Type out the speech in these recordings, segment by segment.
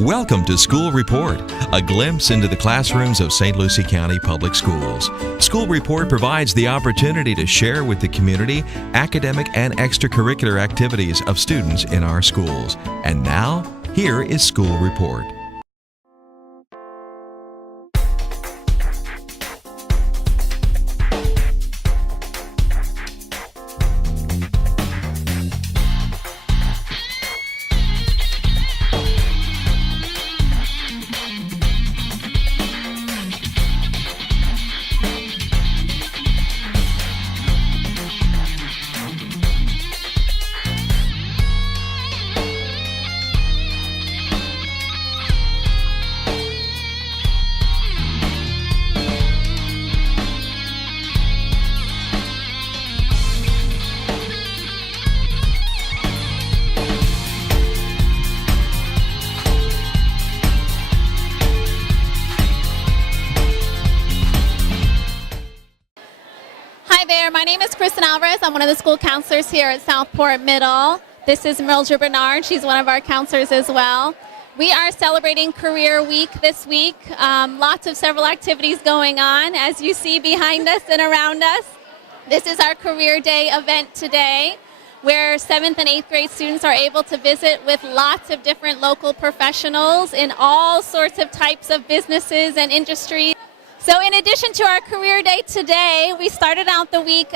Welcome to School Report, a glimpse into the classrooms of St. Lucie County Public Schools. School Report provides the opportunity to share with the community academic and extracurricular activities of students in our schools. And now, here is School Report. Hi there, my name is Kristen Alvarez. I'm one of the school counselors here at Southport Middle. This is Mildred Bernard. She's one of our counselors as well. We are celebrating Career Week this week. Lots of several activities going on, as you see behind us and around us. This is our Career Day event today, where 7th and 8th grade students are able to visit with lots of different local professionals in all sorts of types of businesses and industries. So in addition to our Career Day today, we started out the week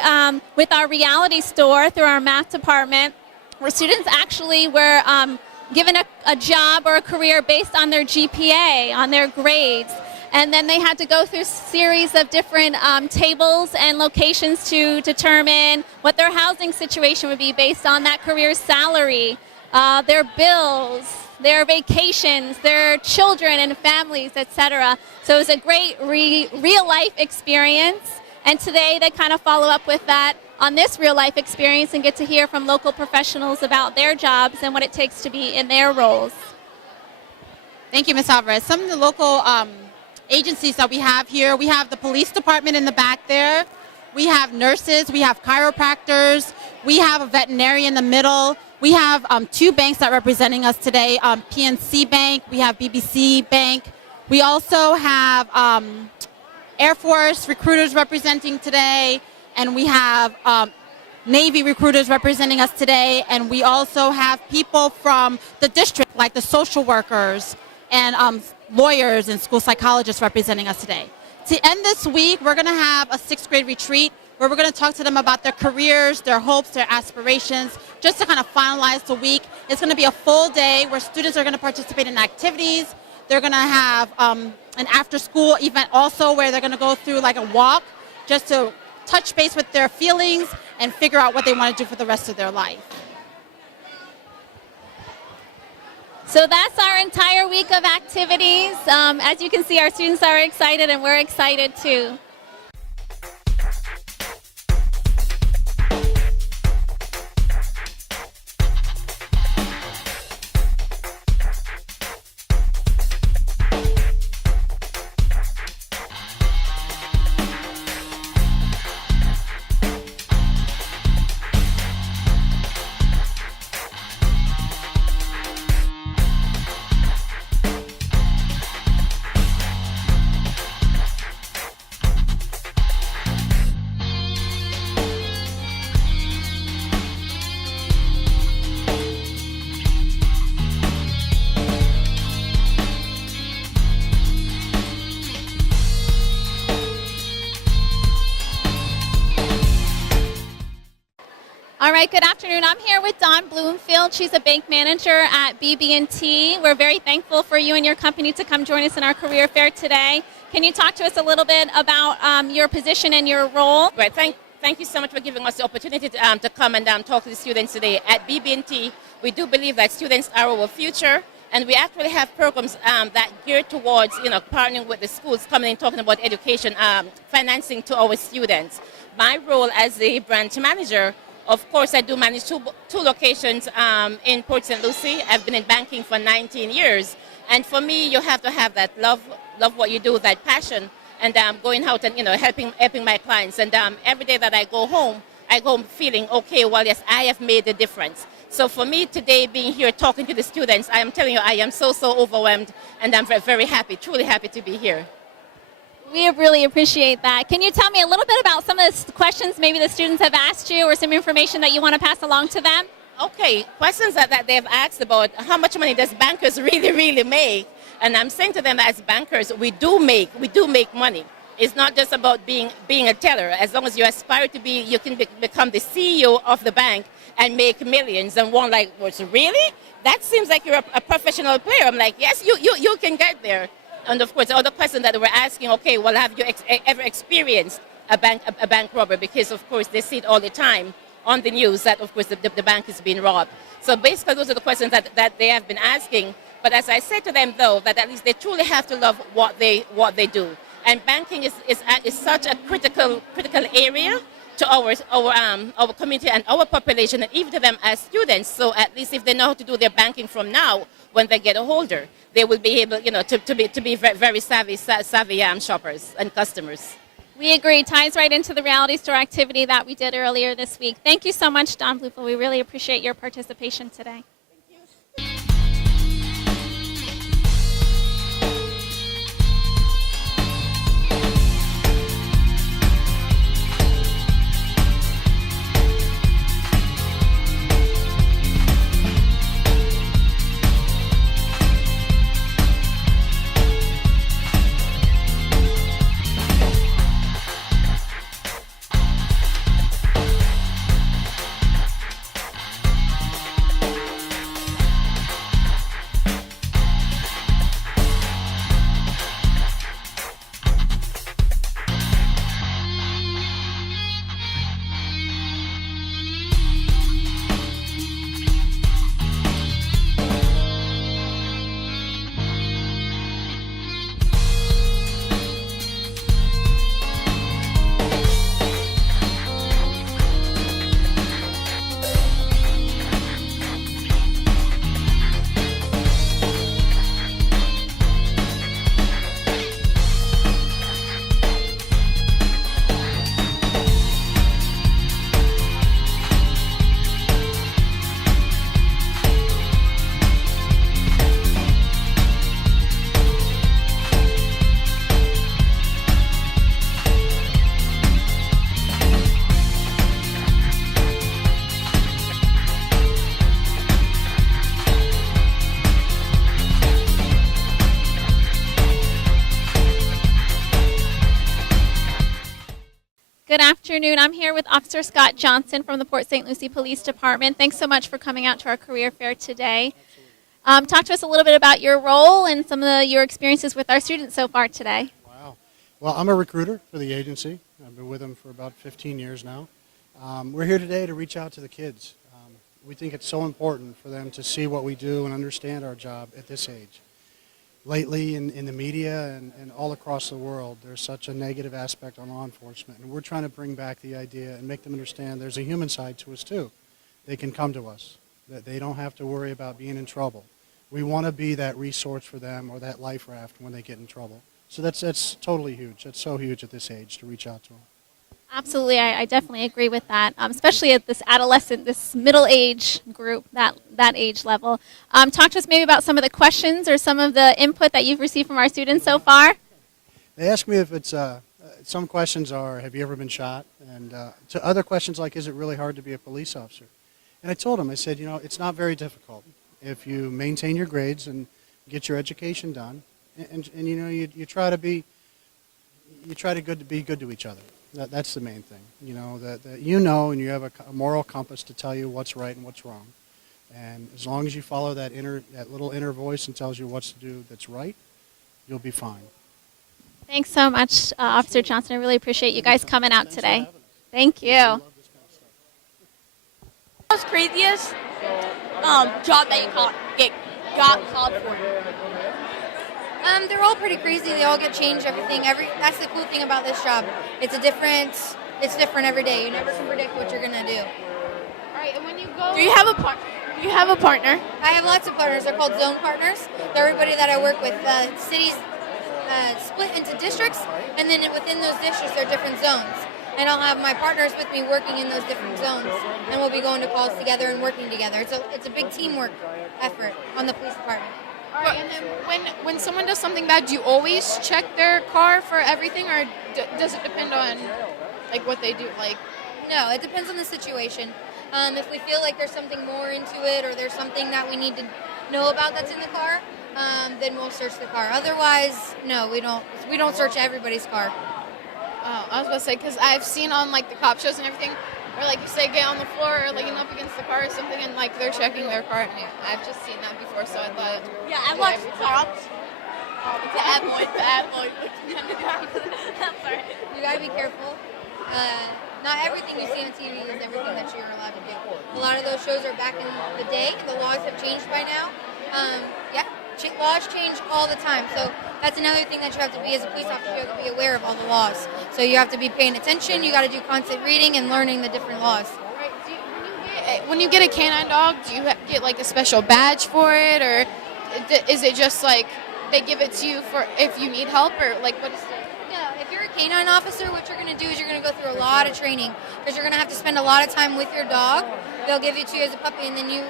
with our reality store through our math department, where students actually were given a job or a career based on their GPA, on their grades. And then they had to go through a series of different tables and locations to determine what their housing situation would be based on that career's salary, their bills, their vacations, their children and families, etc. So it was a great real-life experience. And today they kind of follow up with that on this real-life experience and get to hear from local professionals about their jobs and what it takes to be in their roles. Thank you, Ms. Alvarez. Some of the local agencies that we have here, we have the police department in the back there. We have nurses, we have chiropractors, we have a veterinarian in the middle. We have two banks that are representing us today, PNC Bank, we have BBC Bank. We also have Air Force recruiters representing today, and we have Navy recruiters representing us today, and we also have people from the district, like the social workers and lawyers and school psychologists representing us today. To end this week, we're going to have a 6th grade retreat where we're going to talk to them about their careers, their hopes, their aspirations, just to kind of finalize the week. It's going to be a full day where students are going to participate in activities. They're going to have an after-school event also where they're going to go through like a walk just to touch base with their feelings and figure out what they want to do for the rest of their life. So that's our entire week of activities. As you can see, our students are excited and we're excited too. All right, good afternoon. I'm here with Dawn Bloomfield. She's a bank manager at BB&T. We're very thankful for you and your company to come join us in our career fair today. Can you talk to us a little bit about your position and your role? Right. Thank you so much for giving us the opportunity to come and talk to the students today. At BB&T, we do believe that students are our future, and we actually have programs that gear towards partnering with the schools, coming and talking about education, financing to our students. My role as the branch manager, of course, I do manage two locations in Port St. Lucie. I've been in banking for 19 years. And for me, you have to have that love what you do, that passion, and going out and helping my clients. And every day that I go home, I go home feeling, okay, well, yes, I have made a difference. So for me today, being here talking to the students, I am telling you, I am so overwhelmed, and I'm very, very happy, truly happy to be here. We really appreciate that. Can you tell me a little bit about some of the questions maybe the students have asked you, or some information that you want to pass along to them? Okay, questions that they've asked about how much money does bankers really make? And I'm saying to them that as bankers, we do make money. It's not just about being a teller. As long as you aspire to be, you can become the CEO of the bank and make millions. And one like, well, so really? That seems like you're a professional player. I'm like, yes, you can get there. And of course, the other question that they were asking, okay, well, have you ever experienced a bank robbery? Because of course they see it all the time on the news that of course the bank is being robbed. So basically those are the questions that they have been asking. But as I said to them though, that at least they truly have to love what they do. And banking is such a critical area to our community and our population, and even to them as students. So at least if they know how to do their banking from now, when they get older, they will be able, to be very, very savvy shoppers and customers. We agree. Ties right into the reality store activity that we did earlier this week. Thank you so much, Don Blufeld. We really appreciate your participation today. Good afternoon. I'm here with Officer Scott Johnson from the Port St. Lucie Police Department. Thanks so much for coming out to our career fair today. Talk to us a little bit about your role and some of your experiences with our students so far today. Wow. Well, I'm a recruiter for the agency. I've been with them for about 15 years now. We're here today to reach out to the kids. We think it's so important for them to see what we do and understand our job at this age. Lately in the media and all across the world, there's such a negative aspect on law enforcement, and we're trying to bring back the idea and make them understand there's a human side to us too. They can come to us, that they don't have to worry about being in trouble. We want to be that resource for them or that life raft when they get in trouble. So that's totally huge. That's so huge at this age to reach out to them. Absolutely, I definitely agree with that, especially at this adolescent, this middle age group, that age level. Talk to us maybe about some of the questions or some of the input that you've received from our students so far. They ask me if it's, some questions are, have you ever been shot? And to other questions like, is it really hard to be a police officer? And I told them, I said, it's not very difficult if you maintain your grades and get your education done, and you try to be good to each other. That's the main thing, that and you have a moral compass to tell you what's right and what's wrong. And as long as you follow that little inner voice and tells you what to do that's right, you'll be fine. Thanks so much, Officer Johnson. I really appreciate you guys coming out today. Thank you. What's craziest job that you got called for? They're all pretty crazy. They all get changed. That's the cool thing about this job. It's different every day. You never can predict what you're gonna do. All right, and when you go, do you have a partner? I have lots of partners. They're called zone partners. They're everybody that I work with. Cities split into districts, and then within those districts, there are different zones. and I'll have my partners with me working in those different zones, and we'll be going to calls together and working together. It's a big teamwork effort on the police department. All right, and then when someone does something bad, do you always check their car for everything, or does it depend on like what they do? Like, No, it depends on the situation. If we feel like there's something more into it, or there's something that we need to know about that's in the car, then we'll search the car. Otherwise, no, we don't. We don't search everybody's car. I was about to say, because I've seen on like the cop shows and everything, where like you say get on the floor or like up against the car or something, and like they're checking their car. And I've just seen that before, so I thought. Yeah, I watched Cops. It's an ad boy. I'm sorry. You gotta be careful. Not everything you see on TV is everything that you're allowed to do. A lot of those shows are back in the day. The laws have changed by now. Laws change all the time. So that's another thing that you have to be as a police officer. You have to be aware of all the laws. So you have to be paying attention. You got to do constant reading and learning the different laws. When you get a canine dog, do you get like a special badge for it, or is it just like they give it to you for if you need help, or like what is it? Yeah, if you're a canine officer, what you're going to do is you're going to go through a lot of training, because you're going to have to spend a lot of time with your dog. They'll give it to you as a puppy, and then you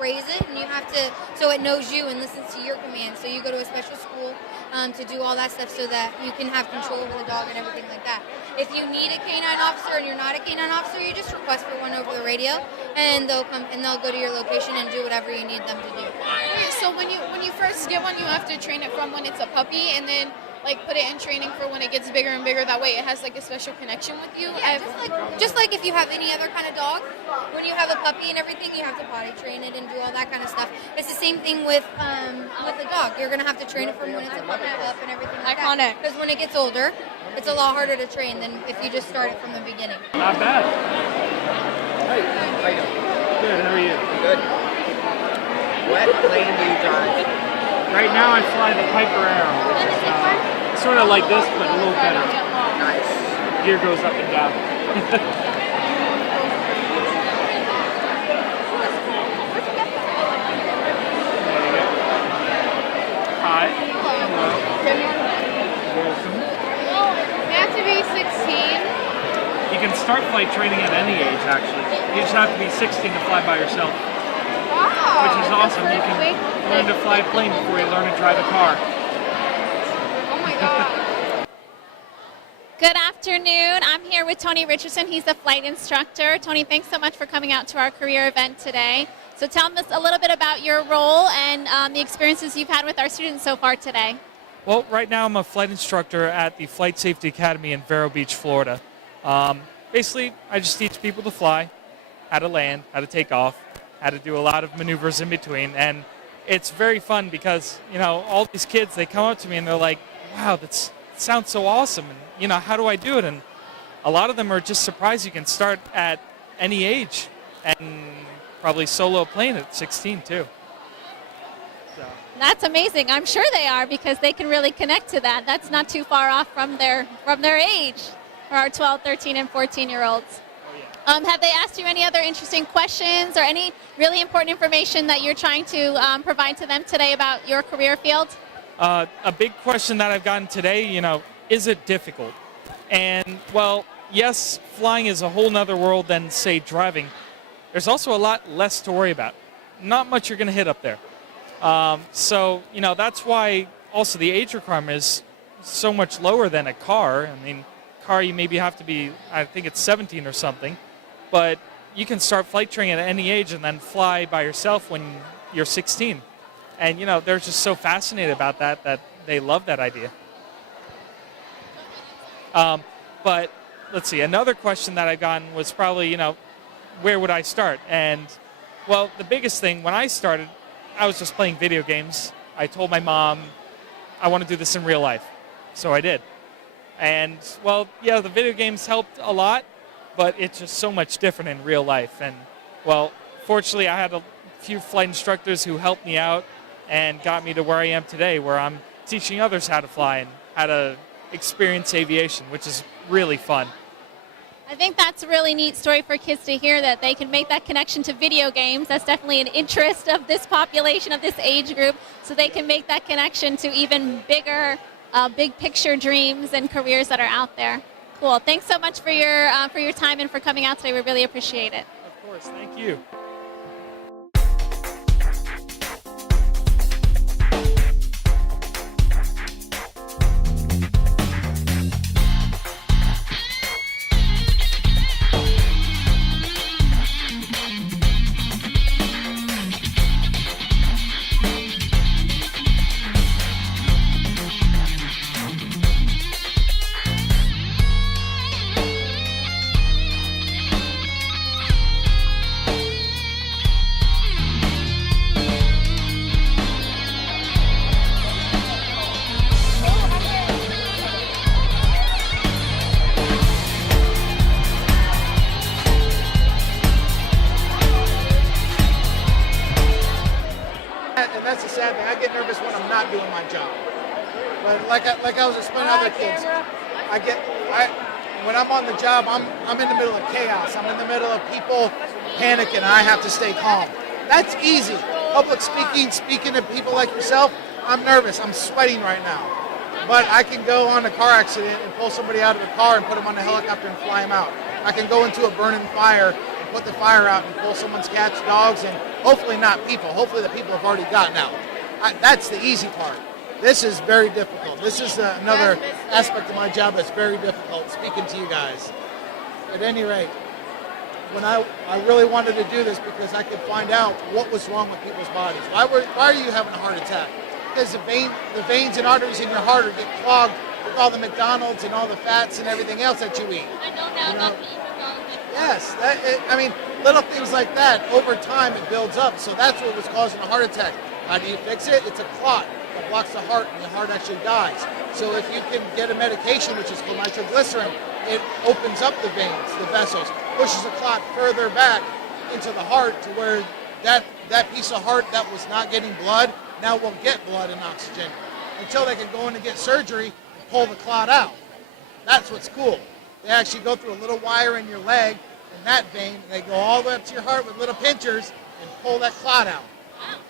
raise it, and you have to, so it knows you and listens to your commands. So you go to a special school to do all that stuff so that you can have control over the dog and everything like that. If you need a canine officer and you're not a canine officer, you just request for one over the radio, and they'll come and they'll go to your location and do whatever you need them to do. So when you first get one, you have to train it from when it's a puppy, and then like put it in training for when it gets bigger and bigger. That way it has like a special connection with you. Yeah, just like if you have any other kind of dog, when you have a puppy and everything, you have to potty train it and do all that kind of stuff. It's the same thing with a dog. You're gonna have to train it from when it's a puppy up and everything like that. Because when it gets older, it's a lot harder to train than if you just start it from the beginning. Not bad. Hey, how you doing? Good, how are you? Good. What plane do you drive? Right now I fly the Piper Arrow, which is sort of like this, but a little better. Nice. Gear goes up and down. There you go. Hi. Hello. Welcome. You have to be 16. You can start flight training at any age, actually. You just have to be 16 to fly by yourself. Wow. Which is awesome. You can learn to fly a plane before you learn to drive a car. Oh my God. Good afternoon. I'm here with Tony Richardson. He's a flight instructor. Tony, thanks so much for coming out to our career event today. So tell us a little bit about your role and the experiences you've had with our students so far today. Well, right now I'm a flight instructor at the Flight Safety Academy in Vero Beach, Florida. Basically, I just teach people to fly, how to land, how to take off, how to do a lot of maneuvers in between. And it's very fun because, all these kids, they come up to me and they're like, wow, that sounds so awesome. And, how do I do it? And a lot of them are just surprised you can start at any age and probably solo a plane at 16 too. So. That's amazing. I'm sure they are, because they can really connect to that. That's not too far off from their age for our 12, 13, and 14-year-olds. Have they asked you any other interesting questions or any really important information that you're trying to provide to them today about your career field? A big question that I've gotten today, is it difficult? And, well, yes, flying is a whole nother world than, say, driving. There's also a lot less to worry about. Not much you're going to hit up there. So, that's why also the age requirement is so much lower than a car. I mean, car you maybe have to be, I think it's 17 or something. But you can start flight training at any age and then fly by yourself when you're 16. And, they're just so fascinated about that they love that idea. But let's see, another question that I've gotten was probably, where would I start? And, well, the biggest thing, when I started, I was just playing video games. I told my mom, I want to do this in real life. So I did. And, well, yeah, the video games helped a lot, but it's just so much different in real life. And, well, fortunately, I had a few flight instructors who helped me out and got me to where I am today, where I'm teaching others how to fly and how to experience aviation, which is really fun. I think that's a really neat story for kids to hear, that they can make that connection to video games. That's definitely an interest of this population, of this age group, so they can make that connection to even bigger, big picture dreams and careers that are out there. Cool. Thanks so much for your time and for coming out today. We really appreciate it. Of course, thank you. And that's the sad thing. I get nervous when I'm not doing my job. But like I was explaining to other kids, when I'm on the job, I'm in the middle of chaos. I'm in the middle of people panicking. I have to stay calm. That's easy. Public speaking to people like yourself, I'm nervous. I'm sweating right now. But I can go on a car accident and pull somebody out of the car and put them on a helicopter and fly them out. I can go into a burning fire and put the fire out and pull someone's cats, dogs, and hopefully not people. Hopefully the people have already gotten out. That's the easy part. This is very difficult. This is another aspect of my job that's very difficult, speaking to you guys. At any rate, when I really wanted to do this because I could find out what was wrong with people's bodies. Why are you having a heart attack? Because the veins and arteries in your heart are getting clogged with all the McDonald's and all the fats and everything else that you eat. I know now about being Yes, little things like that, over time it builds up. So that's what was causing a heart attack. How do you fix it? It's a clot that blocks the heart and the heart actually dies. So if you can get a medication, which is called nitroglycerin, it opens up the veins, the vessels, pushes the clot further back into the heart to where that piece of heart that was not getting blood now will get blood and oxygen until they can go in and get surgery and pull the clot out. That's what's cool. They actually go through a little wire in your leg in that vein, and they go all the way up to your heart with little pinchers and pull that clot out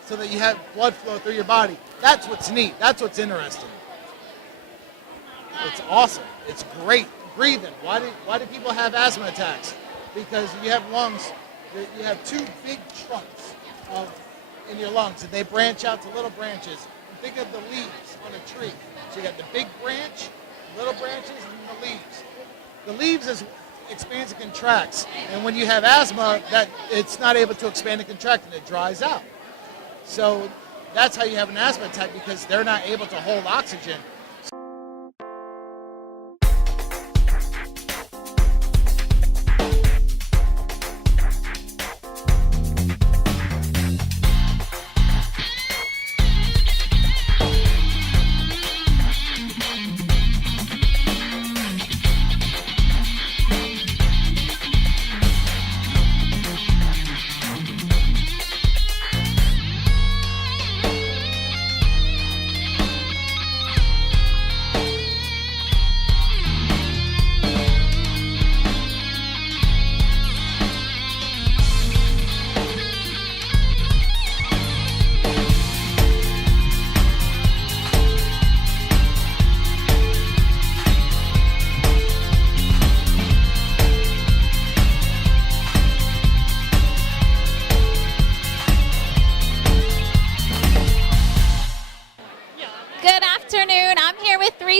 so that you have blood flow through your body. That's what's neat. That's what's interesting. It's awesome. It's great. Breathing. Why do people have asthma attacks? Because you have lungs, you have two big trunks in your lungs, and they branch out to little branches. And think of the leaves on a tree. So you got the big branch, little branches, and the leaves. The leaves expands and contracts, and when you have asthma, that it's not able to expand and contract, and it dries out. So that's how you have an asthma attack, because they're not able to hold oxygen.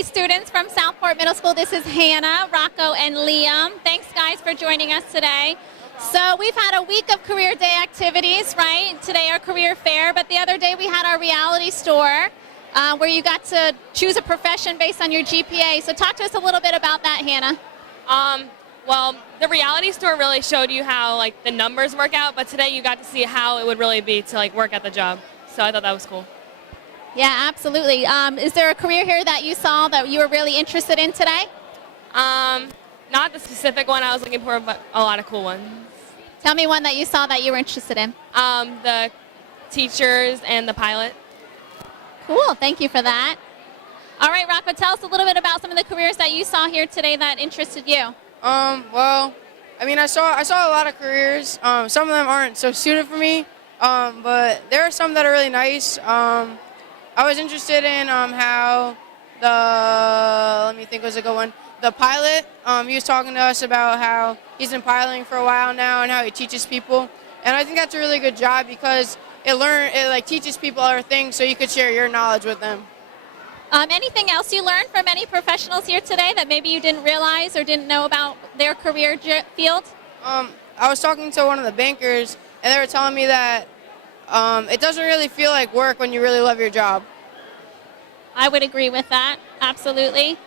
Students from Southport Middle School. This is Hannah, Rocco, and Liam. Thanks, guys, for joining us today. So we've had a week of career day activities, right? Today our career fair, but the other day we had our reality store where you got to choose a profession based on your GPA. So talk to us a little bit about that, Hannah. Well, the reality store really showed you how the numbers work out, but today you got to see how it would really be to work at the job. So I thought that was cool. Yeah, absolutely. Is there a career here that you saw that you were really interested in today? Not the specific one I was looking for, but a lot of cool ones. Tell me one that you saw that you were interested in. The teachers and the pilot. Cool, thank you for that. All right, Rocco, tell us a little bit about some of the careers that you saw here today that interested you. Well, I saw a lot of careers. Some of them aren't so suited for me, but there are some that are really nice. I was interested in how let me think, was a good one. the pilot, he was talking to us about how he's been piloting for a while now and how he teaches people. And I think that's a really good job because it teaches people other things so you could share your knowledge with them. Anything else you learned from any professionals here today that maybe you didn't realize or didn't know about their career field? I was talking to one of the bankers, and they were telling me that it doesn't really feel like work when you really love your job. I would agree with that, absolutely.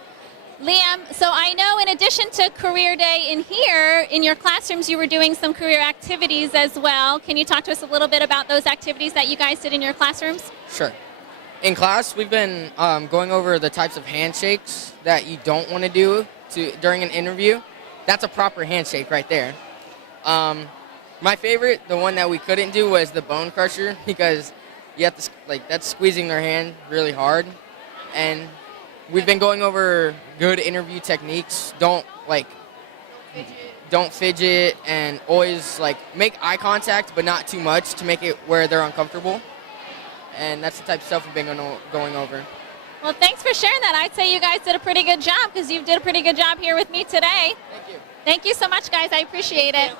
Liam, so I know in addition to Career Day in here, in your classrooms you were doing some career activities as well. Can you talk to us a little bit about those activities that you guys did in your classrooms? Sure. In class, we've been going over the types of handshakes that you don't want to do during an interview. That's a proper handshake right there. My favorite, the one that we couldn't do, was the bone crusher because you have to, that's squeezing their hand really hard. And we've been going over good interview techniques. Don't fidget, and always make eye contact, but not too much to make it where they're uncomfortable. And that's the type of stuff we've been going over. Well, thanks for sharing that. I'd say you guys did a pretty good job because you did a pretty good job here with me today. Thank you. Thank you so much, guys. I appreciate it.